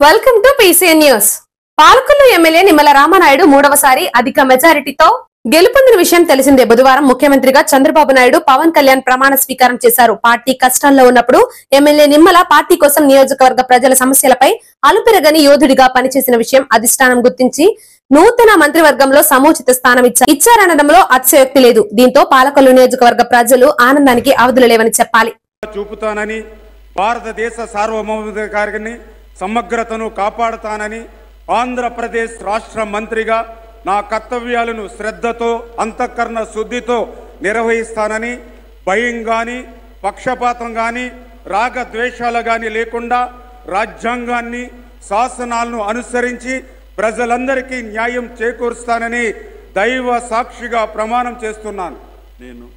Welcome to PCN news. Palakollu MLA Nimmala Ramanaidu మూడవసారి అధిక మెజారిటీతో గెలుపొందిన విషయం తెలిసిందే. బుధవారం ముఖ్యమంత్రిగా చంద్రబాబు నాయుడు పవన్ కళ్యాణ్ ప్రమాణ స్వీకారం చేశారు. పార్టీ కష్టాల్లో ఉన్నప్పుడు ఎమ్మెల్యే నిమ్మల పార్టీ కోసం నియోజకవర్గ ప్రజల సమస్యలపై అలుపెరగని యోధుడిగా పనిచేసిన విషయం అధిష్టానం గుర్తించి నూతన మంత్రివర్గంలో సముచిత స్థానం ఇచ్చారనడంలో అతిశయోక్తి లేదు. దీంతో పాలకొల్లు నియోజకవర్గ ప్రజలు ఆనందానికి అవధులు లేవని చెప్పాలి. చూపుతానని, భారతదేశ సార్వభౌమాధికారాన్ని సమగ్రతను కాపాడుతానని, ఆంధ్రప్రదేశ్ రాష్ట్ర మంత్రిగా నా కర్తవ్యాలను శ్రద్ధతో అంతఃకరణ శుద్ధితో నిర్వహిస్తానని, భయం గాని పక్షపాతం గాని రాగద్వేషాలు గాని లేకుండా రాజ్యాంగాన్ని శాసనాలను అనుసరించి ప్రజలందరికీ న్యాయం చేకూరుస్తానని దైవ సాక్షిగా ప్రమాణం చేస్తున్నాను. నేను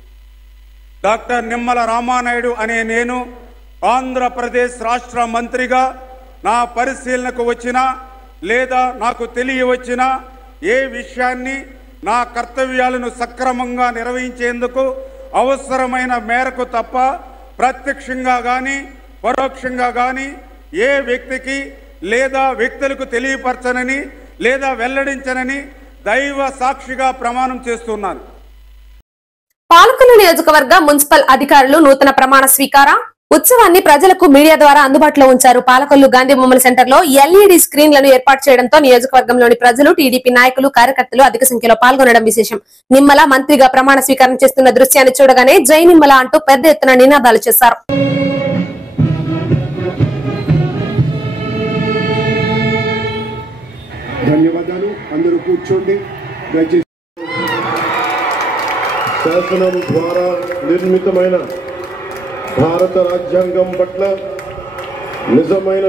డాక్టర్ నిమ్మల రామానాయుడు అనే నేను ఆంధ్రప్రదేశ్ రాష్ట్ర మంత్రిగా నా పరిశీలనకు వచ్చినా లేదా నాకు తెలియవచ్చినా ఏ విషయాన్ని నా కర్తవ్యాలను సక్రమంగా నిర్వహించేందుకు అవసరమైన మేరకు తప్ప ప్రత్యక్షంగా కానీ పరోక్షంగా కానీ ఏ వ్యక్తికి లేదా వ్యక్తులకు తెలియపరచనని లేదా వెల్లడించనని దైవ సాక్షిగా ప్రమాణం చేస్తున్నాను. పాలకొల్లు నియోజకవర్గ మున్సిపల్ అధికారులు నూతన ప్రమాణ స్వీకార ఉత్సవాన్ని ప్రజలకు మీడియా ద్వారా అందుబాటులో ఉంచారు. పాలకొల్లు గాంధీ బొమ్మల సెంటర్ లో ఎల్ఈడి స్క్రీన్లను ఏర్పాటు చేయడంతో నియోజకవర్గంలోని ప్రజలు, టీడీపీ నాయకులు, కార్యకర్తలు అధిక సంఖ్యలో పాల్గొనడం విశేషం. నిమ్మల మంత్రిగా ప్రమాణ స్వీకారం చేస్తున్న దృశ్యాన్ని చూడగానే జై నిమ్మల అంటూ పెద్ద ఎత్తున నినాదాలు చేశారు. ధన్యవాదాలు. అందరూ కూర్చోండి. శాసనం ద్వారా నిర్మితమైన భారత రాజ్యాంగం పట్ల నిజమైన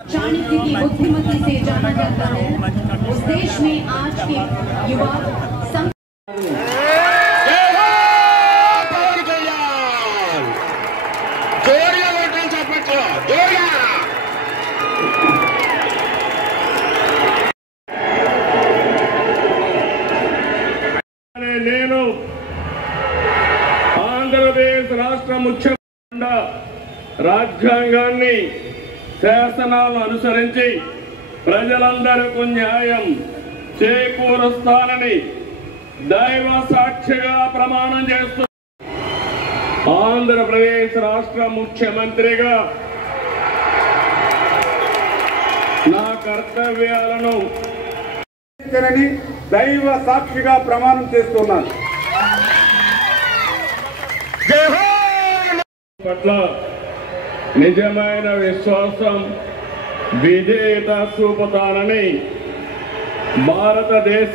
चाणक्य की बुद्धिमती से जाना जाता है. उस देश में आज के युवा నేను ఆంధ్రప్రదేశ్ రాష్ట్ర ముఖ్యమంత్రి రాజ్యాంగాన్ని శాసనాలను అనుసరించి ప్రజలందరికీ న్యాయం చేకూరుస్తానని దైవ సాక్షిగా ప్రమాణం చేస్తూ ఆంధ్రప్రదేశ్ రాష్ట్ర ముఖ్యమంత్రిగా నా కర్తవ్యాలను దైవ సాక్షిగా ప్రమాణం చేస్తున్నాను. పట్ల నిజమైన విశ్వాసం, విధేయత చూపుతానని భారతదేశ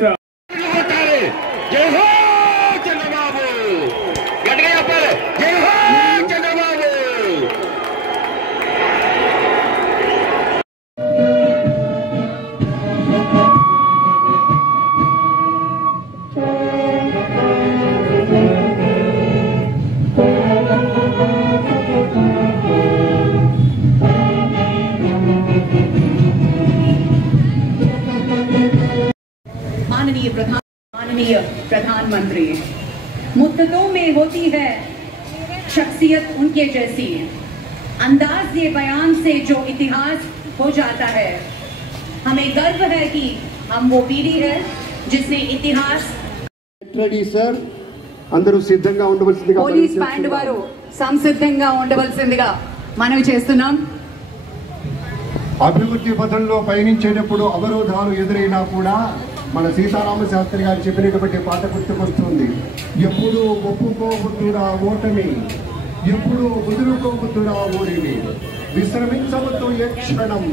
माननीय प्रधानमंत्री. मुद्दतों में होती है शख्सियत उनके जैसी, अंदाज ये बयान से जो इतिहास हो जाता है. हमें गर्व है कि हम वो पीढ़ी है जिसने इतिहास. सर అందరూ సిద్ధంగా ఉండవలసిందిగా పోలీస్ బ్యాండ్ వారు సంసిద్ధంగా ఉండవలసిందిగా మనవి చేస్తున్నాం. అభివృద్ధి పథంలో పయనించేటప్పుడు అవరోధాలు ఎదురైనా కూడా మన సీతారామ శాస్త్రి గారు చెప్పినటువంటి పాట గుర్తుకొస్తుంది. ఎప్పుడు ఒప్పుకోబుద్ధుడా ఓటమి, ఎప్పుడు వదులుకోబుద్ధుడా ఓడిమి, విశ్రమించవద్దు ఏ క్షణం,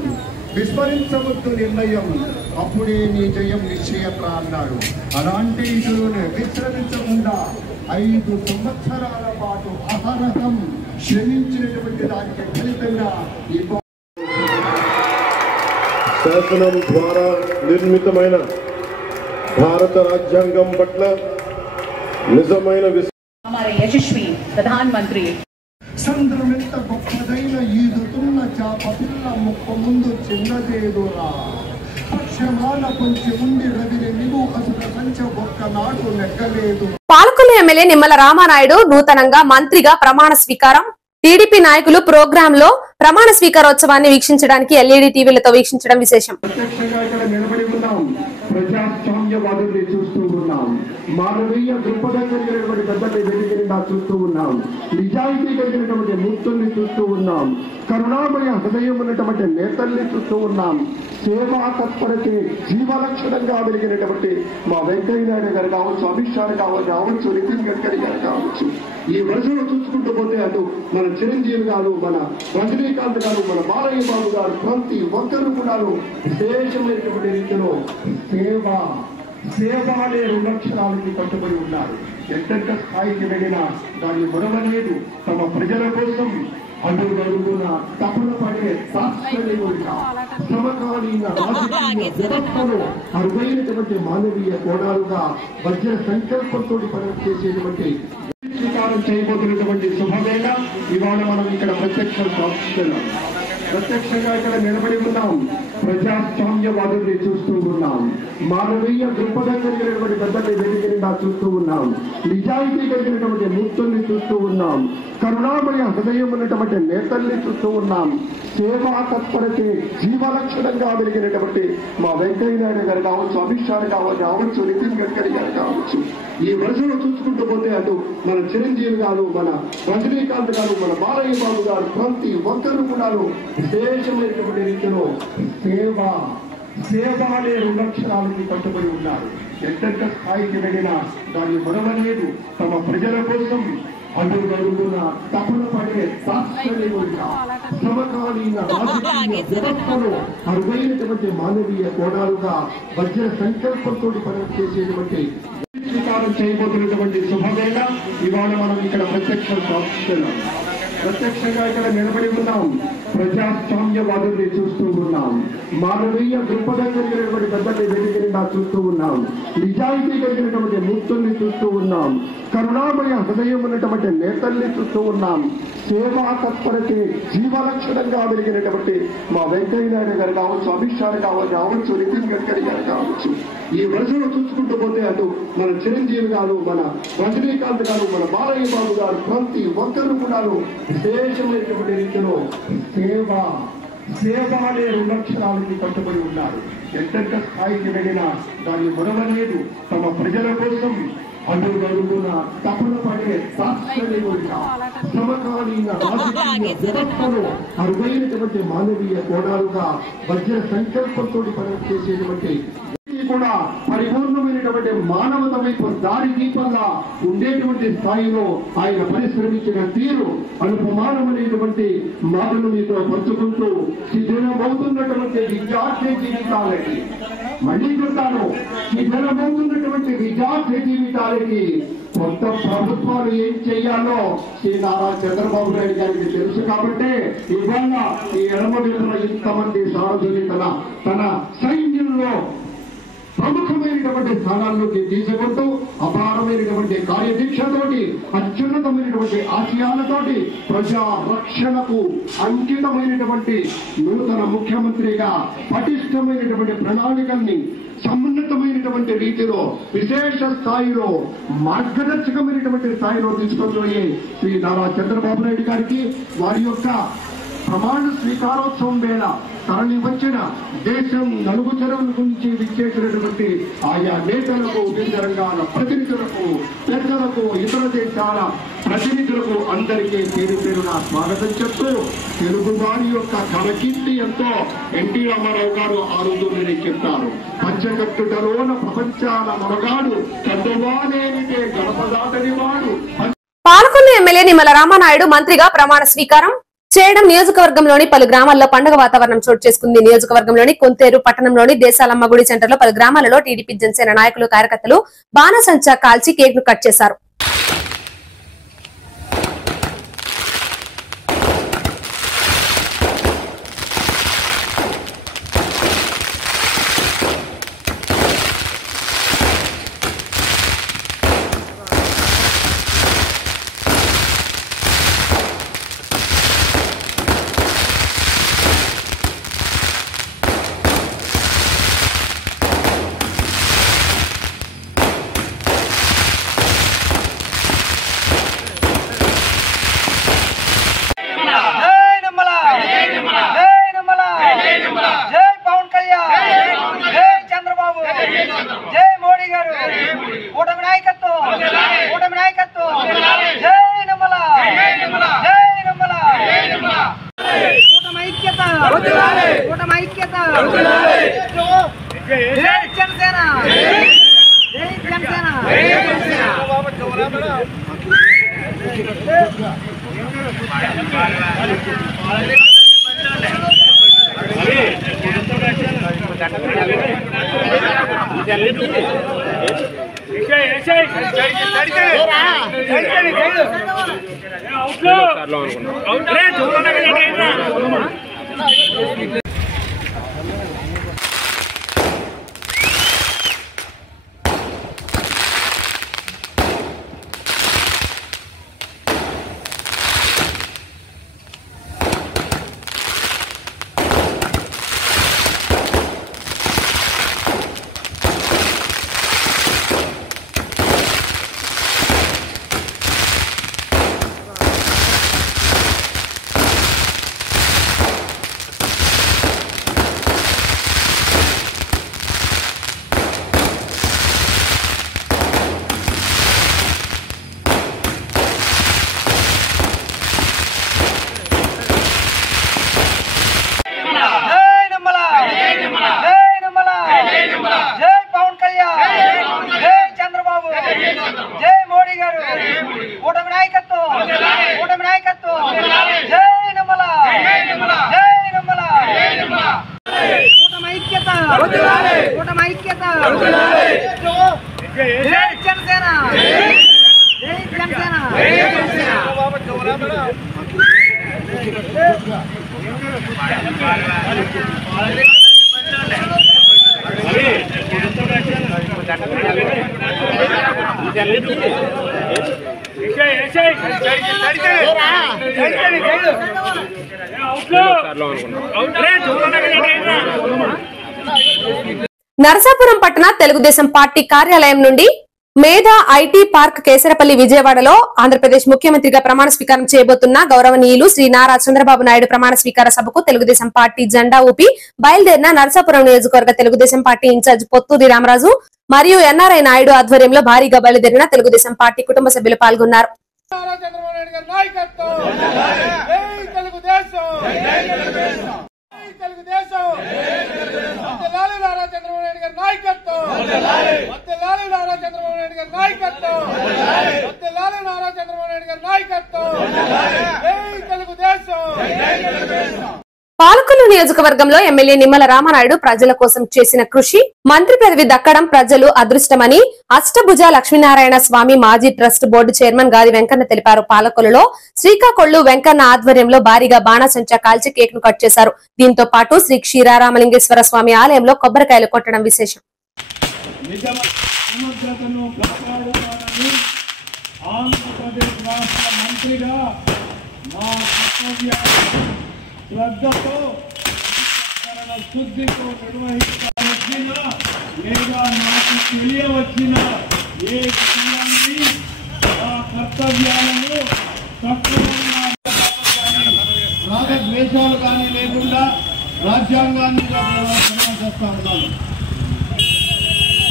విస్మరించవద్దు నిర్ణయం, అప్పుడే నీ జయం నిశ్చయత్రా అన్నాడు. అలాంటి ఇటును విశ్రమించకుండా 5 సంవత్సరాల పాటు అహరహం శ్రమించినటువంటి దానికి ఫలితంగా శాసనం ద్వారా నిర్మితమైన భారత రాజ్యాంగం పట్ల నిజమైన हमारे यशस्वी प्रधानमंत्री. సంద్రమెంత గొప్పదైన ఈదుతున్న చాప పిల్ల ముక్క ముందు చిన్నదేదురా, పక్షమాన కొంచెం ఉండి రవిని నిగు అసుల సంచ ఒక్క నాటు లెక్కలేదు. పాలకొల్లు ఎమ్మెల్యే నిమ్మల రామానాయుడు నూతనంగా మంత్రిగా ప్రమాణ స్వీకారం టీడీపీ నాయకులు ప్రోగ్రామ్ లో ప్రమాణ స్వీకారోత్సవాన్ని వీక్షించడానికి ఎల్ఈడి టీవీలతో వీక్షించడం విశేషం. ప్రత్యక్షంగా ఇక్కడ నిలబడి ఉన్నాం, ప్రజాస్వామ్యవాదుల్ని చూస్తూ ఉన్నాం, మానవీయ దృక్పథం కలిగినటువంటి పెద్దల్ని వెలిగిన చూస్తూ ఉన్నాం, నిజాయితీ కలిగినటువంటి మూర్తుల్ని చూస్తూ ఉన్నాం, కరుణామయ హృదయం ఉన్నటువంటి నేతల్ని చూస్తూ ఉన్నాం, సేవా తత్పరతే జీవలక్షణంగా వెలిగినటువంటి మా వెంకయ్య నాయుడు గారు కావచ్చు, అమిత్ షా కావచ్చు, నితిన్ గడ్కరీ గారు కావచ్చు. ఈ వరుసలో చూసుకుంటూ పోతే అటు మన చిరంజీవి గారు, మన రజనీకాంత్ గారు, మన బాలయ్య బాబు గారు, ప్రతి ఒక్కరు కూడా విశేషమైనటువంటి రీతిలో సేవాలే లక్షణాలకి కట్టుబడి ఉన్నారు. ఎంతెంత స్థాయికి వెళ్ళినా దాన్ని మొదలలేదు. తమ ప్రజల కోసం అడుగున తపన పడే శాస్త్రీయులుగా సమకాలీన రాజకీయ వ్యవస్థలో అరుదైనటువంటి మానవీయ కోణాలుగా వజ్ర సంకల్పంతో పనిచేసేటువంటి స్వీకారం చేయబోతున్నటువంటి శుభవేళ ఇవాళ మనం ఇక్కడ ప్రత్యక్షంగా ఇక్కడ నిలబడి ఉన్నాం, ప్రజాస్వామ్యవాదుల్ని చూస్తూ ఉన్నాం, మానవీయ దృక్పథం కలిగినటువంటి పెద్దల్ని వెలిగిన చూస్తూ ఉన్నాం, నిజాయితీ కలిగినటువంటి మూర్తుల్ని చూస్తూ ఉన్నాం, కరుణామయ హృదయం ఉన్నటువంటి నేతల్ని చూస్తూ ఉన్నాం, సేవా తత్పరతే జీవలక్షణంగా వెలిగినటువంటి మా వెంకయ్య నాయుడు గారు కావచ్చు, అమిత్ షా కావచ్చు, నితిన్ గడ్కరీ గారు కావచ్చు. ఈ వరుసలో చూసుకుంటూ పోతే అటు మన చిరంజీవి గారు, మన రజనీకాంత్ గారు, మన బాలయ్య బాబు గారు, ప్రతి ఒక్కరు కూడా విశేషమైనటువంటి రీతిలో సేవాలే లక్షణాలకి కట్టుబడి ఉన్నారు. ఎంతెంత స్థాయికి వెళ్ళినా దాన్ని మొదలలేదు. తమ ప్రజల కోసం అడుగున తపన పడే శాస్త్రీయులుగా సమకాలీన రాజకీయ వ్యవస్థలో అరుదైనటువంటి మానవీయ కోణాలుగా వజ్ర సంకల్పంతో పనిచేసేటువంటి స్వీకారం చేయబోతున్నటువంటి శుభవేళ ఇవాళ మనం ఇక్కడ ప్రత్యక్షంగా ఇక్కడ నిలబడి ఉన్నాం, ప్రజాస్వామ్యవాదుల్ని చూస్తూ ఉన్నాం, మానవీయ దృక్పథం కలిగినటువంటి పెద్దల్ని వెలిగిన చూస్తూ ఉన్నాం, నిజాయితీ కలిగినటువంటి మూర్తుల్ని చూస్తూ ఉన్నాం, కరుణామయ హృదయం ఉన్నటువంటి నేతల్ని చూస్తూ ఉన్నాం, సేవా తత్పరతే జీవలక్షణంగా వెలిగినటువంటి మా వెంకయ్య నాయుడు గారు కావచ్చు, అమిత్ షా కావచ్చు, నితిన్ గడ్కరీ గారు కావచ్చు. ఈ వరుసలో చూసుకుంటూ పోతే అటు మన చిరంజీవి గారు, మన రజనీకాంత్ గారు, మన బాలయ్య బాబు గారు, ప్రతి ఒక్కరు కూడా విశేషమైనటువంటి రీతిలో సేవాలే లక్షణాలకి కట్టుబడి ఉన్నారు. ఎంతెంత స్థాయికి వెళ్ళినా దాన్ని మొదలలేదు. తమ ప్రజల కోసం అడుగున తపన పడే శాస్త్రీయులుగా సమకాలీన రాజకీయ వ్యవస్థలో అరుదైనటువంటి మానవీయ కోణాలుగా వజ్ర సంకల్పంతో పనిచేసేటువంటి కూడా పరిపూర్ణమైనటువంటి మానవత వైపు దారి దీపంగా ఉండేటువంటి స్థాయిలో ఆయన పరిశ్రమించిన తీరు అనుపమానమైనటువంటి మాటలు మీతో పంచుకుంటూ శిథిలమవుతున్నటువంటి విద్యార్థి జీవితాలకి మళ్ళీ చెప్తాను, శిథిలమవుతున్నటువంటి విద్యార్థి జీవితాలకి కొత్త ప్రభుత్వాలు ఏం చేయాలో శ్రీ నారా చంద్రబాబు నాయుడు గారికి తెలుసు. కాబట్టి ఇవాళ ఈ ఎడమ వీధుల ఇంతమంది సారథులు తన సైన్యంలో ప్రముఖమైనటువంటి స్థానాల్లోకి తీసుకుంటూ అపారమైనటువంటి కార్యదీక్షతోటి అత్యున్నతమైనటువంటి ఆశయాలతోటి ప్రజా రక్షణకు అంకితమైనటువంటి నూతన ముఖ్యమంత్రిగా పటిష్టమైనటువంటి ప్రణాళికల్ని సమున్నతమైనటువంటి రీతిలో విశేష స్థాయిలో మార్గదర్శకమైనటువంటి స్థాయిలో తీసుకొచ్చి శ్రీ నారా చంద్రబాబు నాయుడు గారికి వారి యొక్క ప్రమాణ స్వీకారోత్సవం వేళ తరలి వచ్చిన దేశం నలుగు చెరువుల గురించి విచ్చేసినటువంటి ఆయా నేతలకు, వివిధ రంగాల ప్రతినిధులకు, పెద్దలకు, ఇతర దేశాల ప్రతినిధులకు అందరికీ పేరు పేరున స్వాగతం చెప్తూ తెలుగు వారి యొక్క ఘనకీర్తి ఎంతో ఎన్టీ రామారావు గారు ఆ రోజు నేను చెప్తారు. పంచకట్టుటలోన ప్రపంచాల మొనగాడు కట్టువానేనితే గడపదాటని వాడు. పాలకొల్లు ఎమ్మెల్యే నిమ్మల రామానాయుడు మంత్రిగా ప్రమాణ స్వీకారం చేయడం నియోజకవర్గంలోని పలు గ్రామాల్లో పండుగ వాతావరణం చోటు చేసుకుంది. నియోజకవర్గంలోని కొంతేరు పట్టణంలోని దేశాలమ్మ గుడి సెంటర్లో పలు గ్రామాలలో టీడీపీ జనసేన నాయకులు, కార్యకర్తలు బాణసంచా కాల్చి కేక్ ను కట్ చేశారు. కూటమి నాయకత్వం జై నమల జై నమల కూటమి ఐక్యత కూటమి ఐక్యత జై జనసేన జై జనసేన నరసాపురం పట్టణ తెలుగుదేశం పార్టీ కార్యాలయం నుండి మేధా ఐటీ పార్క్ కేసరపల్లి విజయవాడలో ఆంధ్రప్రదేశ్ ముఖ్యమంత్రిగా ప్రమాణ స్వీకారం చేయబోతున్న గౌరవనీయులు శ్రీ నారా చంద్రబాబు నాయుడు ప్రమాణ స్వీకార సభకు తెలుగుదేశం పార్టీ జెండా ఊపి బయలుదేరిన నరసాపురం నియోజకవర్గ తెలుగుదేశం పార్టీ ఇన్ఛార్జ్ పొత్తూరి రామరాజు మరియు ఎన్ఆర్ఐ నాయుడు ఆధ్వర్యంలో భారీగా బయలుదేరిన తెలుగుదేశం పార్టీ కుటుంబ సభ్యులు పాల్గొన్నారు. పాలకొల్లు నియోజకవర్గంలో ఎమ్మెల్యే నిమ్మల రామనాయుడు ప్రజల కోసం చేసిన కృషి, మంత్రి పదవి దక్కడం ప్రజలు అదృష్టమని అష్టభుజ లక్ష్మీనారాయణ స్వామి మాజీ ట్రస్ట్ బోర్డు చైర్మన్ గాది వెంకన్న తెలిపారు. పాలకొల్లులో శ్రీకాకొల్లు వెంకన్న ఆధ్వర్యంలో భారీగా బాణాసంచా కాల్చి కేక్ ను కట్ చేశారు. దీంతో పాటు శ్రీ క్షీరారామలింగేశ్వర స్వామి ఆలయంలో కొబ్బరికాయలు కొట్టడం విశేషం. శ్రద్ధతో శుద్ధితో నిర్వహించిన లేదా నాకు తెలియవచ్చిన ఏ విషయాన్ని ఆ కర్తవ్యాలను సక్రమంగా రాగద్వేషాలు కానీ లేకుండా రాజ్యాంగాన్ని చేస్తా ఉన్నాను.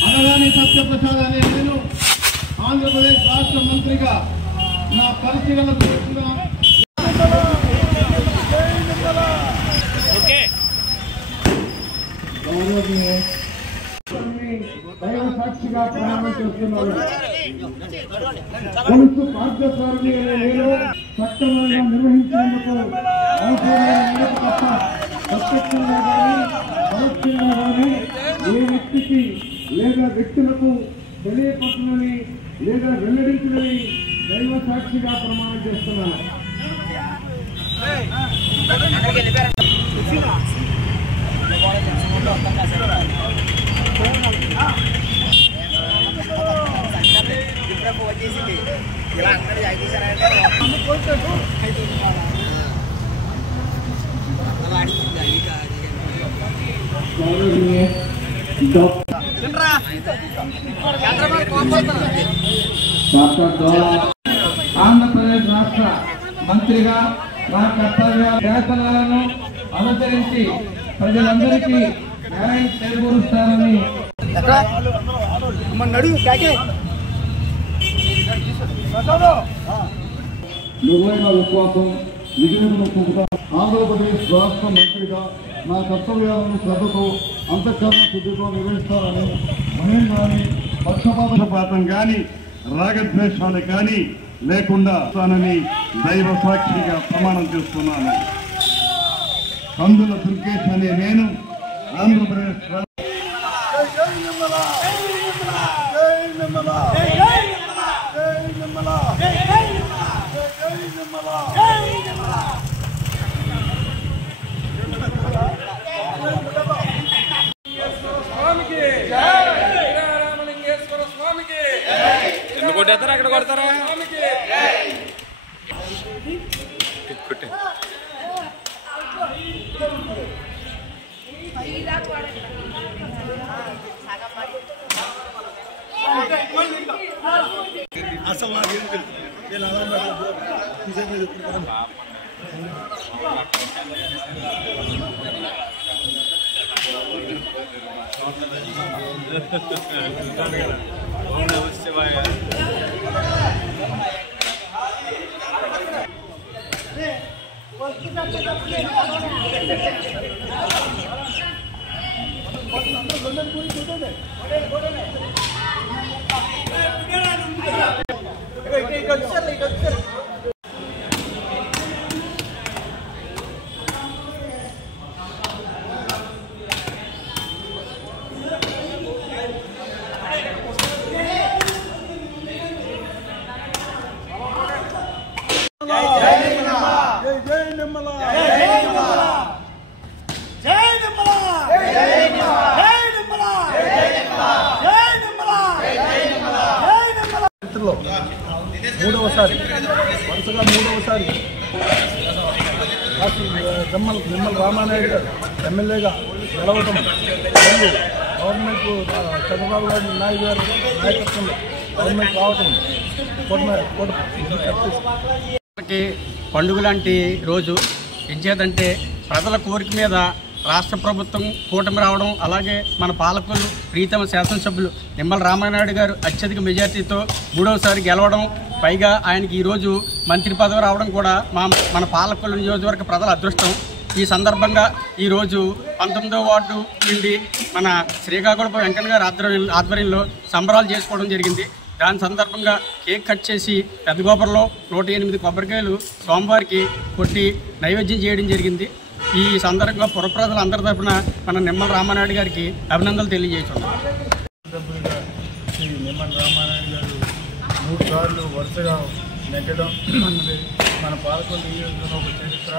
అనగానే సత్యప్రసాద్ అనే నేను ఆంధ్రప్రదేశ్ రాష్ట్ర మంత్రిగా నా పరిశీలనకు వచ్చిన దైవ సాక్షిగా ప్రమాణం చేస్తున్నాను. గొలుసు పార్థసారథి అనే నేను సక్రమంగా నిర్వహించేందుకు అవసరమైన తప్ప ప్రత్యక్షంగా కానీ పరోక్షంగా కానీ ఏ వ్యక్తికి లేదా వ్యక్తులకు తెలియపరచునని లేదా వెల్లడించునని దైవ సాక్షిగా ప్రమాణం చేస్తున్నాను. ఆంధ్రప్రదేశ్ రాష్ట్ర మంత్రిగా నా కర్తవ్య వేతనాలను అనుసరించి ప్రజలందరికీ న్యాయం చేకూరుస్తానని నువ్వైన విశ్వాసం విజయను చూపుతా ఆంధ్రప్రదేశ్ రాష్ట్ర మంత్రిగా నా కర్తవ్యాలను శ్రద్ధతో అంతఃకరణ శుద్ధితో నిర్వహిస్తానని మహేంద్రాన్ని పక్షపాతం కానీ రాగద్వేషాలు కానీ లేకుండా తానని దైవ సాక్షిగా ప్రమాణం చేస్తున్నాను. కందుల దుర్గేష్ అనే నేను ఆంధ్రప్రదేశ్ ఎందుకు కొట్టేస్తారా అక్కడ కొడతారా అసలు మూడవసారి నిమ్మల రామానాయుడు గారు ఎమ్మెల్యేగా గెలవడం మరియు గవర్నమెంట్ చంద్రబాబు నాయుడు గారు నాయకత్వంలో గవర్నమెంట్ రావడం పండుగ లాంటి రోజు ఎంచేదంటే ప్రజల కోరిక మీద రాష్ట్ర ప్రభుత్వం కూటమి రావడం, అలాగే మన పాలకులు ప్రీతమ శాసనసభ్యులు నిమ్మల రామానాయుడు గారు అత్యధిక మెజార్టీతో మూడవసారి గెలవడం, పైగా ఆయనకి ఈరోజు మంత్రి పదవి రావడం కూడా మన పాలకుల నియోజకవర్గ ప్రజల అదృష్టం. ఈ సందర్భంగా ఈరోజు 19వ వార్డు నుండి మన శ్రీకాకుళపు వెంకన్న గారి ఆధ్వర్యంలో సంబరాలు చేసుకోవడం జరిగింది. దాని సందర్భంగా కేక్ కట్ చేసి పెద్దగోపర్లో 108 కొబ్బరికాయలు స్వామివారికి కొట్టి నైవేద్యం చేయడం జరిగింది. ఈ సందర్భంగా పుర ప్రజలందరి తరఫున మన నిమ్మల రామానాయుడు గారికి అభినందనలు తెలియజేస్తున్నాం. నిమ్మల రామానాయుడు గారు 3 సార్లు వరుసగా నెగ్గడం అన్నది మన పాలకొండ నియోజకవర్గంలో ఒక చరిత్ర.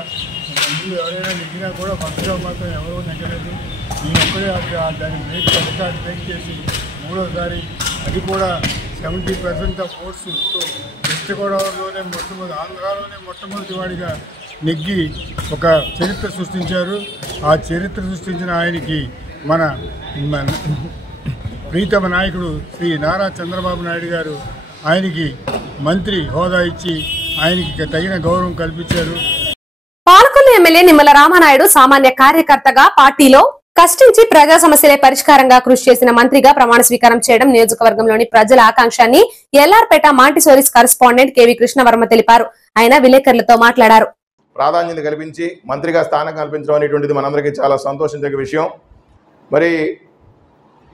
ముందు ఎవరైనా నెగ్గినా కూడా వరుసగా మాత్రం ఎవరూ నెగ్గలేదు. ఈ ఒక్కడే దాన్ని బ్రేక్ చేసి మూడోసారి అది కూడా 70% ఆఫ్ ఓట్స్తో వెస్ట్ గోదావరిలోనే ఆంధ్రాలోనే మొట్టమొదటి వాడిగా నెగ్గి ఒక చరిత్ర సృష్టించారు. ఆ చరిత్ర సృష్టించిన ఆయనకి మన ప్రీతమ నాయకుడు శ్రీ నారా చంద్రబాబు నాయుడు గారు ఆయనకి మంత్రి హోదా ఇచ్చి ఆయనకి తగిన గౌరవం కల్పించారు. పాలకొల్లు ఎమ్మెల్యే నిమ్మల రామానాయుడు సామాన్య కార్యకర్తగా పార్టీలో కష్టించి ప్రజా సమస్యలే పరిష్కారంగా కృషి చేసిన మంత్రిగా ప్రమాణ స్వీకారం చేయడం నియోజకవర్గంలోని ప్రజల ఆకాంక్షని ఎల్లార్పేట మాంటిసోరీస్ కరెస్పాండెంట్ కేవీ కృష్ణవర్మ తెలిపారు. ఆయన విలేకరులతో మాట్లాడారు. ప్రాధాన్యత కల్పించి మంత్రిగా స్థానం కల్పించడం అనేటువంటిది మనందరికీ చాలా సంతోషించే విషయం. మరి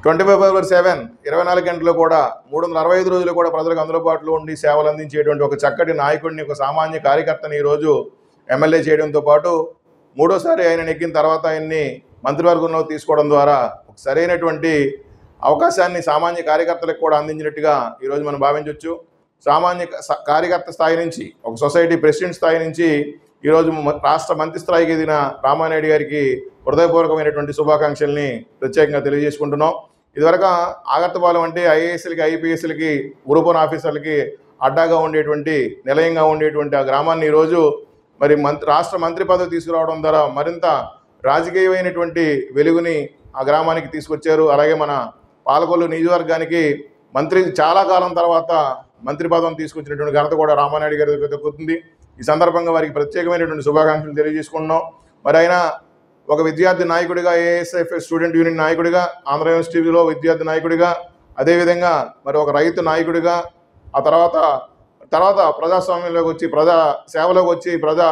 24/7 24 గంటలు కూడా 365 రోజులు కూడా ప్రజలకు అందుబాటులో ఉండి సేవలు అందించేటువంటి ఒక చక్కటి నాయకుడిని, ఒక సామాన్య కార్యకర్తని ఈరోజు ఎమ్మెల్యే చేయడంతో పాటు మూడోసారి ఆయన నెగ్గిన తర్వాత ఆయన్ని మంత్రివర్గంలో తీసుకోవడం ద్వారా ఒక సరైనటువంటి అవకాశాన్ని సామాన్య కార్యకర్తలకు కూడా అందించినట్టుగా ఈరోజు మనం భావించవచ్చు. సామాన్య కార్యకర్త స్థాయి నుంచి ఒక సొసైటీ ప్రెసిడెంట్ స్థాయి నుంచి ఈరోజు రాష్ట్ర మంత్రి స్థాయికి ఎదిగిన రామానాయుడు గారికి హృదయపూర్వకమైనటువంటి శుభాకాంక్షల్ని ప్రత్యేకంగా తెలియజేసుకుంటున్నాం. ఇదివరకు ఆగర్తపాలెం అంటే ఐఏఎస్లకి ఐపీఎస్లకి గ్రూప్ 1 ఆఫీసర్లకి అడ్డాగా ఉండేటువంటి నిలయంగా ఉండేటువంటి ఆ గ్రామాన్ని ఈరోజు మరి రాష్ట్ర మంత్రి పదవి తీసుకురావడం ద్వారా మరింత రాజకీయమైనటువంటి వెలుగుని ఆ గ్రామానికి తీసుకొచ్చారు. అలాగే మన పాలకొల్లు నియోజకవర్గానికి మంత్రి చాలా కాలం తర్వాత మంత్రి పదవిని తీసుకొచ్చినటువంటి ఘనత కూడా రామానాయుడు గారి దక్కుతుంది. ఈ సందర్భంగా వారికి ప్రత్యేకమైనటువంటి శుభాకాంక్షలు తెలియజేసుకుంటున్నాం. మరి ఆయన ఒక విద్యార్థి నాయకుడిగా, ఏఎస్ఎఫ్ స్టూడెంట్ యూనియన్ నాయకుడిగా, ఆంధ్ర యూనివర్సిటీలో విద్యార్థి నాయకుడిగా, అదేవిధంగా మరి ఒక రైతు నాయకుడిగా, ఆ తర్వాత తర్వాత ప్రజాస్వామ్యంలోకి వచ్చి ప్రజా సేవలోకి వచ్చి ప్రజా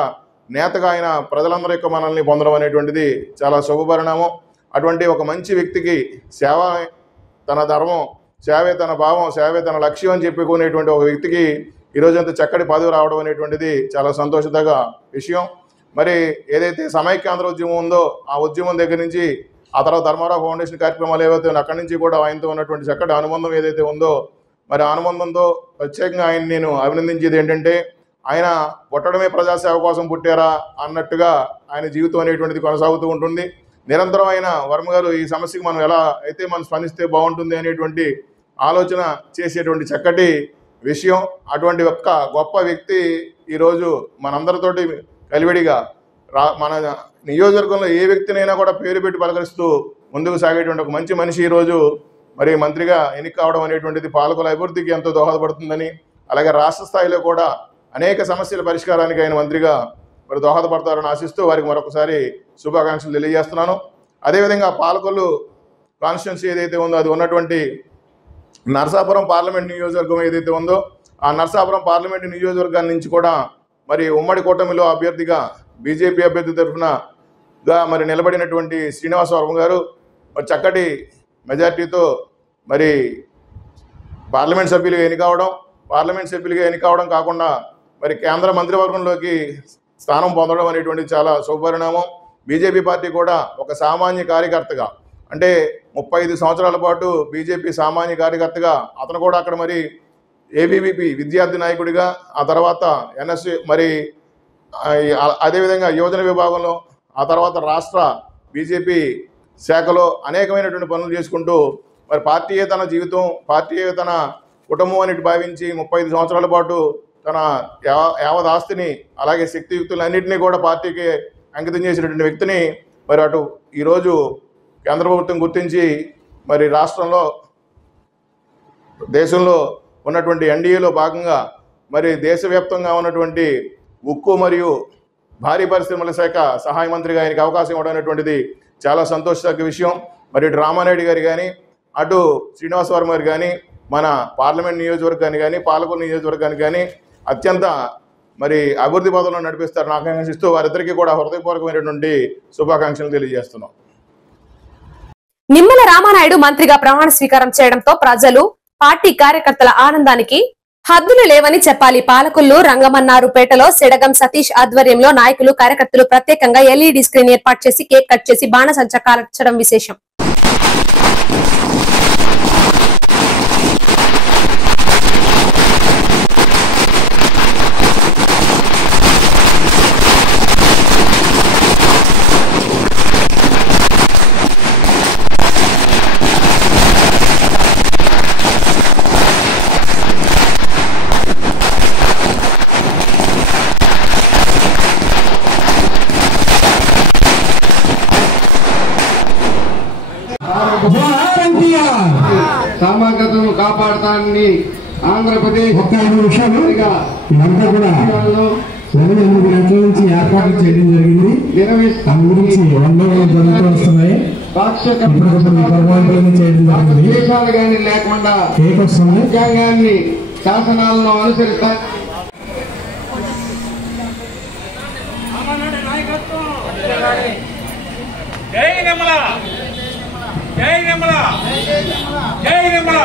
నేతగా ఆయన ప్రజలందరి యొక్క మనల్ని పొందడం అనేటువంటిది చాలా శుభపరిణామం. అటువంటి ఒక మంచి వ్యక్తికి సేవ తన ధర్మం, సేవే తన భావం, సేవే తన లక్ష్యం అని చెప్పుకునేటువంటి ఒక వ్యక్తికి ఈరోజు అంత చక్కటి పదవి రావడం అనేటువంటిది చాలా సంతోషదగ్గ విషయం. మరి ఏదైతే సమైక్యాంధ్ర ఉద్యమం ఉందో ఆ ఉద్యమం దగ్గర నుంచి ఆ తర్వాత ధర్మారావు ఫౌండేషన్ కార్యక్రమాలు ఏవైతే అక్కడి నుంచి కూడా ఆయనతో ఉన్నటువంటి చక్కటి అనుబంధం ఏదైతే ఉందో మరి అనుబంధంతో ప్రత్యేకంగా ఆయన నేను అభినందించేది ఏంటంటే ఆయన పుట్టడమే ప్రజాసేవ కోసం పుట్టారా అన్నట్టుగా ఆయన జీవితం అనేటువంటిది కొనసాగుతూ ఉంటుంది. నిరంతరం ఆయన వర్మ గారు ఈ సమస్యకి మనం ఎలా అయితే మనం స్పందిస్తే బాగుంటుంది అనేటువంటి ఆలోచన చేసేటువంటి చక్కటి విషయం. అటువంటి ఒక్క గొప్ప వ్యక్తి ఈరోజు మనందరితోటి కలివిడిగా మన నియోజకవర్గంలో ఏ వ్యక్తినైనా కూడా పేరు పెట్టి పలకరిస్తూ ముందుకు సాగేటువంటి ఒక మంచి మనిషి ఈరోజు మరి మంత్రిగా ఎన్నిక కావడం అనేటువంటిది పాలకుల అభివృద్ధికి ఎంతో దోహదపడుతుందని, అలాగే రాష్ట్ర స్థాయిలో కూడా అనేక సమస్యల పరిష్కారానికి ఆయన మంత్రిగా మరి దోహదపడతారని ఆశిస్తూ వారికి మరొకసారి శుభాకాంక్షలు తెలియజేస్తున్నాను. అదేవిధంగా పాలకొల్లు కాన్స్టిట్యున్సీ ఏదైతే ఉందో అది ఉన్నటువంటి నరసాపురం పార్లమెంట్ నియోజకవర్గం ఏదైతే ఉందో ఆ నరసాపురం పార్లమెంట్ నియోజకవర్గాన్ని నుంచి కూడా మరి ఉమ్మడి కూటమిలో అభ్యర్థిగా బీజేపీ అభ్యర్థి తరఫునగా మరి నిలబడినటువంటి శ్రీనివాస వర్మ గారు మరి చక్కటి మెజార్టీతో మరి పార్లమెంట్ సభ్యులుగా ఎన్నికవడం కాకుండా మరి కేంద్ర మంత్రివర్గంలోకి స్థానం పొందడం అనేటువంటి చాలా శుభపరిణామం. బీజేపీ పార్టీ కూడా ఒక సామాన్య కార్యకర్తగా అంటే 35 సంవత్సరాల పాటు బీజేపీ సామాన్య కార్యకర్తగా అతను కూడా అక్కడ మరి ఏబీవీపీ విద్యార్థి నాయకుడిగా ఆ తర్వాత ఎన్ఎస్సీ మరి అదేవిధంగా యువజన విభాగంలో ఆ తర్వాత రాష్ట్ర బీజేపీ శాఖలో అనేకమైనటువంటి పనులు చేసుకుంటూ మరి పార్టీయే తన జీవితం, పార్టీయే తన కుటుంబం అని భావించి 35 సంవత్సరాల పాటు తన యావత్ ఆస్తిని అలాగే శక్తియుక్తులన్నింటినీ కూడా పార్టీకి అంకితం చేసినటువంటి వ్యక్తిని మరి అటు ఈరోజు కేంద్ర ప్రభుత్వం గుర్తించి మరి రాష్ట్రంలో దేశంలో ఉన్నటువంటి ఎన్డీఏలో భాగంగా మరి దేశవ్యాప్తంగా ఉన్నటువంటి ఉక్కు మరియు భారీ పరిశ్రమల శాఖ సహాయ మంత్రిగా ఆయనకి అవకాశం ఇవ్వడం అనేటువంటిది చాలా సంతోషదగ్గ విషయం. మరి ఇటు రామానాయుడు గారు కానీ అటు శ్రీనివాస వర్మ గారు కానీ మన పార్లమెంట్ నియోజకవర్గాన్ని కానీ పాలకొల్లు నియోజకవర్గాన్ని కానీ అత్యంత మరి అభివృద్ధి పదంలో నడిపిస్తారని ఆకాంక్షిస్తూ వారిద్దరికీ కూడా హృదయపూర్వకమైనటువంటి శుభాకాంక్షలు తెలియజేస్తున్నాం. నిమ్మల రామానాయుడు మంత్రిగా ప్రమాణ స్వీకారం చేయడంతో ప్రజలు, పార్టీ కార్యకర్తల ఆనందానికి హద్దులు లేవని చెప్పాలి. పాలకొల్లు రంగమన్నారుపేటలో సిడగం సతీష్ ఆధ్వర్యంలో నాయకులు, కార్యకర్తలు ప్రత్యేకంగా ఎల్ఈడి స్క్రీన్ ఏర్పాటు చేసి కేక్ కట్ చేసి బాణసంచా కాల్చడం విశేషం. సమగ్రతను కాపాడటాన్ని ఆంధ్రప్రదేశ్ ఒక్క 5 నిమిషాలు ఇదంతా కూడా 8 గంటల నుంచి ఏర్పాట్లు చేయడం జరిగింది. దాని గురించి వందలు జరుగుతూ వస్తున్నాయి. దేశాలు కానీ లేకుండా రాజ్యాంగాన్ని శాసనాలను అనుసరిస్తారు. జై నిర్మల, జై నిర్మల, జై నిర్మల.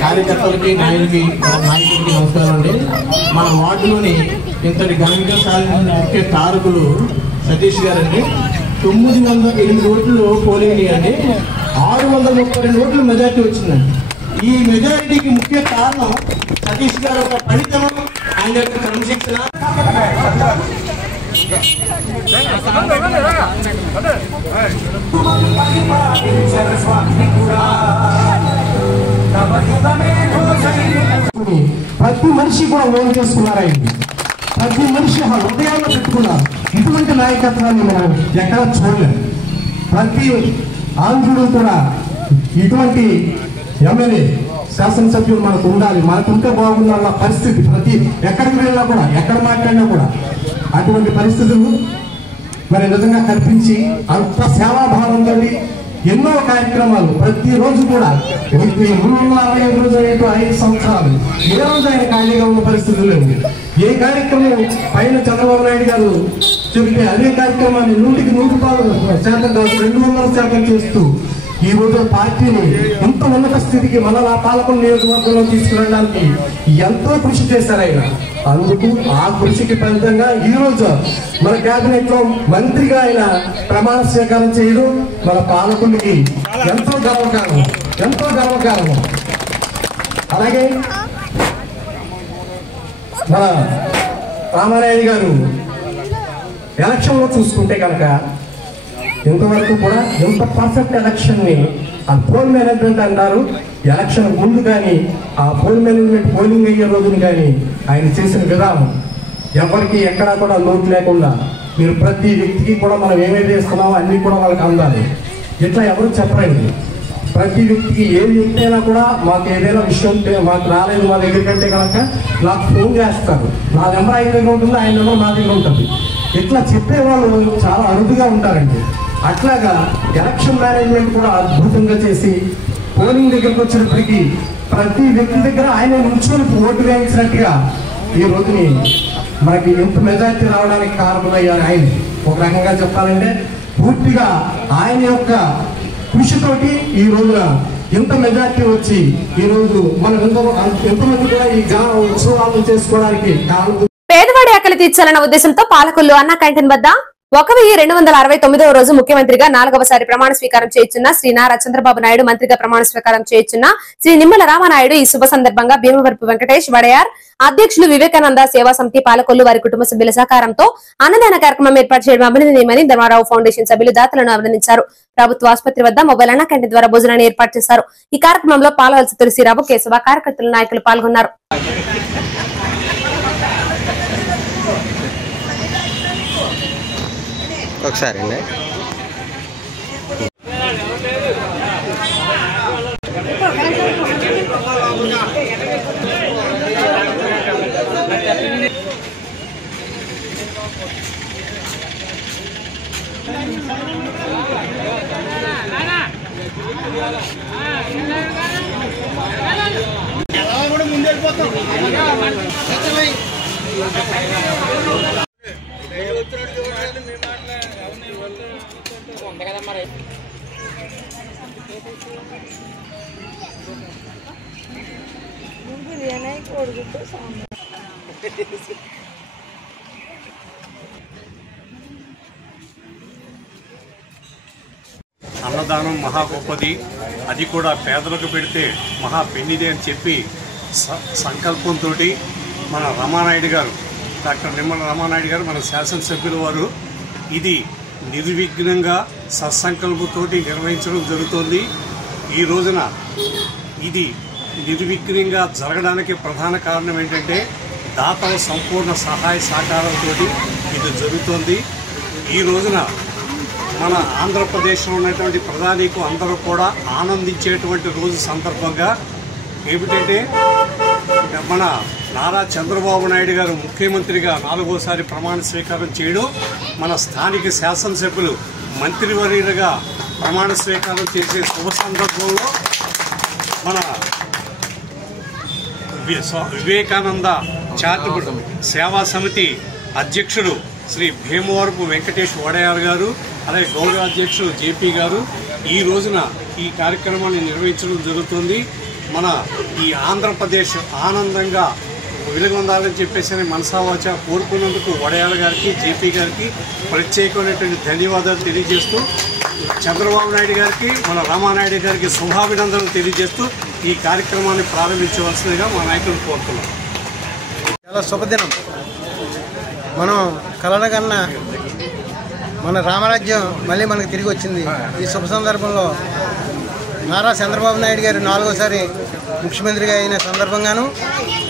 కార్యకర్తలకి నాయకుడికి నమస్కారం అండి. మన వార్డులోని ఇంతటి ఘనంగా సాధించిన ముఖ్య తారకులు సతీష్ గారండి. 908 ఓట్లు పోలింగ్ అండి, 632 ఓట్లు మెజార్టీ వచ్చిందండి. ఈ మెజారిటీకి ముఖ్య కారణం సతీష్ గారు యొక్క ఫలితం, ఆయన యొక్క క్రమశిక్షణ. పాలకుల్ని ప్రతి మనిషి కూడా ఓన్ చేసుకున్నారు. ఆయన్ని ప్రతి మనిషి హృదయాల్లో పెట్టుకున్నారు. ఇటువంటి నాయకత్వాన్ని మనం ఎక్కడ చూడలేము. ప్రతి ఆంధ్రుడు కూడా ఇటువంటి ఎమ్మెల్యే శాసనసభ్యులు మనకు ఉండాలి, మనకుంటే బాగుండాలన్న పరిస్థితి ప్రతి ఎక్కడికి వెళ్ళినా కూడా, ఎక్కడ మాట్లాడినా కూడా అటువంటి పరిస్థితులు మరి నిజంగా కల్పించి అంత సేవాభావంతో ఎన్నో కార్యక్రమాలు ప్రతిరోజు కూడా 365 రోజులు 5 సంవత్సరాలు ఏ రోజు ఆయన ఖాళీగా ఉన్న పరిస్థితులు లేవు. ఏ కార్యక్రమం పైన చంద్రబాబు నాయుడు గారు చెబితే అదే కార్యక్రమాన్ని 100% కాదు 200% చేస్తూ ఈ రోజు పార్టీని ఇంత ఉన్నత స్థితికి మన పాలకొండ నియోజకవర్గంలో తీసుకురావడానికి ఎంతో కృషి చేశారు ఆయన. అందుకు ఆ కృషికి ఫలితంగా ఈ రోజు మన కేబినెట్ లో మంత్రిగా ఆయన ప్రమాణ స్వీకారం చేయడం మన పాలకులకి ఎంతో గర్వకారణం. అలాగే మన రామానాయుడు గారు ఎలక్షన్ లో చూసుకుంటే కనుక ఇంతవరకు కూడా ఎంత పర్ఫెక్ట్ ఎలక్షన్ ని ఆ పోల్ మేనేజ్మెంట్ అంటారు, ఎలక్షన్ ముందు కానీ ఆ పోల్ మేనేజ్మెంట్ పోలింగ్ అయ్యే రోజుని కానీ ఆయన చేసిన విధానం ఎవరికి ఎక్కడా కూడా లోటు లేకుండా మీరు ప్రతి వ్యక్తికి కూడా మనం ఏమేమి చేస్తున్నామో అన్ని కూడా వాళ్ళకి అందాలి. ఇట్లా ఎవరు చెప్పరండి. ప్రతి వ్యక్తికి ఏ వ్యక్తి అయినా కూడా మాకు ఏదైనా విషయం మాకు రాలేదు మా దగ్గర కంటే కనుక నాకు ఫోన్ చేస్తారు. నా నెంబర్ ఆయన దగ్గర ఉంటుంది, ఆయన నెంబర్ మా దగ్గర ఉంటుంది. ఇట్లా చెప్పేవాళ్ళు చాలా అరుదుగా ఉంటారండి. అట్లాగా ఎలక్షన్ మేనేజ్మెంట్ కూడా అద్భుతంగా చేసి పోలింగ్ దగ్గరకు వచ్చినప్పటికీ ప్రతి వ్యక్తి దగ్గర ఆయన నుంచుని ఓటు వేయించినట్టుగా ఈ రోజుని మనకి ఎంత మెజారిటీ రావడానికి కారణమయ్యారు ఆయన. ఒక రకంగా చెప్పాలంటే పూర్తిగా ఆయన యొక్క కృషితోటి ఈ రోజున ఎంత మెజారిటీ వచ్చి ఈ రోజు మనం ఎంతమంది కూడా ఈ ఉత్సవాలను చేసుకోవడానికి కారణం. పేదవాడి ఆకలి తీర్చాలన్న ఉద్దేశంతో పాలకొల్లు అన్నా క్యాంటీన్ వద్ద 1269వ రోజు ముఖ్యమంత్రిగా 4వసారి ప్రమాణ స్వీకారం చేయుచున్న శ్రీ నారా చంద్రబాబు నాయుడు, మంత్రిగా ప్రమాణ స్వీకారం చేయుచున్న శ్రీ నిమ్మల రామనాయుడు ఈ శుభ సందర్భంగా భీమవరపు వెంకటేష్ వడయార్ అధ్యక్షులు వివేకానంద సేవా సమితి పాలకొల్లు వారి కుటుంబ సభ్యుల సహకారంతో అన్నదాన కార్యక్రమం ఏర్పాటు చేయడం అభినందనీయమని ధర్మారావు ఫౌండేషన్ సభ్యులు దాతలను అభినందించారు. ప్రభుత్వ ఆసుపత్రి వద్ద మొబైల్ అన్నా క్యాంటీన్ ద్వారా భోజనాన్ని ఏర్పాటు చేశారు. ఈ కార్యక్రమంలో పాలవలసి తులసిరావు, కేశవ, కార్యకర్తల నాయకులు పాల్గొన్నారు. ఒకసారి అండి అన్నదానం మహా గొప్పది, అది కూడా పేదలకు పెడితే మహా పెన్నిదే అని చెప్పి సంకల్పంతో మన రామానాయుడు గారు, డాక్టర్ నిమ్మల రామానాయుడు గారు మన శాసనసభ్యుల వారు ఇది నిర్విఘ్నంగా సత్సంకల్పంతో నిర్వహించడం జరుగుతోంది. ఈ రోజున ఇది నిర్విఘ్నంగా జరగడానికి ప్రధాన కారణం ఏంటంటే దాతల సంపూర్ణ సహాయ సహకారంతో ఇది జరుగుతోంది. ఈ రోజున మన ఆంధ్రప్రదేశ్లో ఉన్నటువంటి ప్రధానికు అందరూ కూడా ఆనందించేటువంటి రోజు సందర్భంగా ఏమిటంటే మన నారా చంద్రబాబు నాయుడు గారు ముఖ్యమంత్రిగా 4వసారి ప్రమాణ స్వీకారం చేయడం, మన స్థానిక శాసనసభ్యులు మంత్రివర్యులుగా ప్రమాణ స్వీకారం చేసే శుభ సందర్భంలో మన వివేకానంద చారిటబుల్ సేవా సమితి అధ్యక్షుడు శ్రీ భీమవరపు వెంకటేష్ వడయార్ గారు, అలాగే గౌరవ అధ్యక్షుడు జేపీ గారు ఈ రోజున ఈ కార్యక్రమాన్ని నిర్వహించడం జరుగుతుంది. మన ఈ ఆంధ్రప్రదేశ్ ఆనందంగా వెలుగొందాలని చెప్పేసి మనసావాచ కోరుకున్నందుకు వడయాల గారికి, జేపీ గారికి ప్రత్యేకమైనటువంటి ధన్యవాదాలు తెలియజేస్తూ చంద్రబాబు నాయుడు గారికి, మన రామానాయుడు గారికి శుభాభినందనలు తెలియజేస్తూ ఈ కార్యక్రమాన్ని ప్రారంభించవలసిందిగా మా నాయకులు కోరుతున్నాం. చాలా శుభదినం. మనం కలనకన్నా మన రామరాజ్యం మళ్ళీ మనకు తిరిగి వచ్చింది. ఈ శుభ సందర్భంలో నారా చంద్రబాబు నాయుడు గారు 4వసారి ముఖ్యమంత్రిగా అయిన సందర్భంగాను,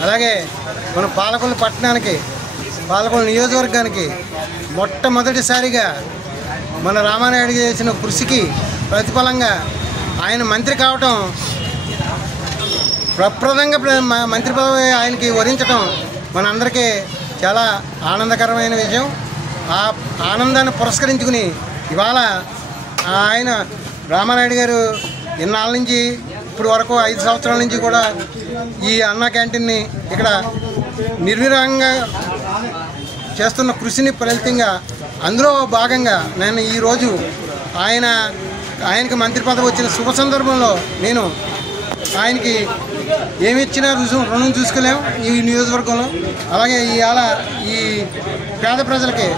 అలాగే మన పాలకొల్లు పట్టణానికి, పాలకొల్లు నియోజకవర్గానికి మొట్టమొదటిసారిగా మన రామానాయుడు చేసిన కృషికి ప్రతిఫలంగా ఆయన మంత్రి కావటం, ప్రప్రదంగా మంత్రి పదవి ఆయనకి వరించడం మనందరికీ చాలా ఆనందకరమైన విషయం. ఆ ఆనందాన్ని పురస్కరించుకుని ఇవాళ ఆయన రామానాయుడు గారు ఇన్నాళ్ళ నుంచి ఇప్పుడు వరకు 5 సంవత్సరాల నుంచి కూడా ఈ అన్నా క్యాంటీన్ని ఇక్కడ నిర్విరామంగా చేస్తున్న కృషిని ఫలితంగా అందులో భాగంగా నేను ఈరోజు ఆయనకి మంత్రి పదవి వచ్చిన శుభ సందర్భంలో నేను ఆయనకి ఏమి ఇచ్చినా రుణం చూసుకోలేము ఈ నియోజకవర్గంలో. అలాగే ఇవాళ ఈ పేద ప్రజలకి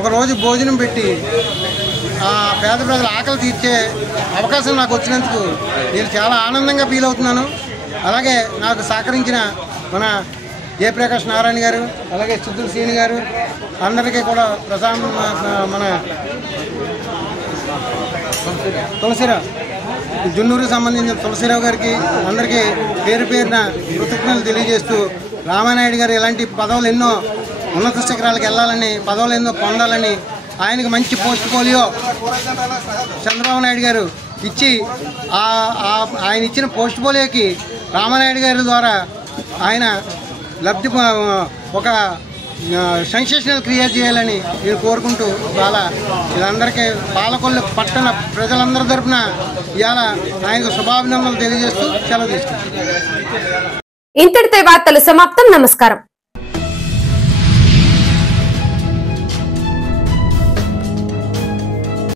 ఒకరోజు భోజనం పెట్టి ఆ పేద ప్రజల ఆకలి తీర్చే అవకాశం నాకు వచ్చినందుకు నేను చాలా ఆనందంగా ఫీల్ అవుతున్నాను. అలాగే నాకు సహకరించిన మన జయప్రకాష్ నారాయణ గారు, అలాగే సిద్ధుల శ్రీని గారు, అందరికీ కూడా మన తులసిరావు, జున్నూరుకు సంబంధించిన తులసిరావు గారికి అందరికీ పేరు పేరున కృతజ్ఞతలు తెలియజేస్తూ, రామానాయుడు గారు ఇలాంటి పదవులు ఎన్నో ఉన్నత శిఖరాలకు వెళ్ళాలని, పదవులు ఎన్నో పొందాలని, ఆయనకు మంచి పోస్ట్ పోలియో చంద్రబాబు నాయుడు గారు ఇచ్చి ఆయన ఇచ్చిన పోస్ట్ పోలియోకి రామానాయుడు గారి ద్వారా ఆయన లబ్ధి ఒక సెన్సేషనల్ క్రియేట్ చేయాలని నేను కోరుకుంటూ ఇవాళ వీళ్ళందరికీ పాలకొల్లు పట్టణ ప్రజలందరి తరఫున ఇవాళ ఆయనకు శుభాభినందనలు తెలియజేస్తూ సెలవు తీసుకుంటాను. ఇంతటితో వార్తలు సమాప్తం. నమస్కారం.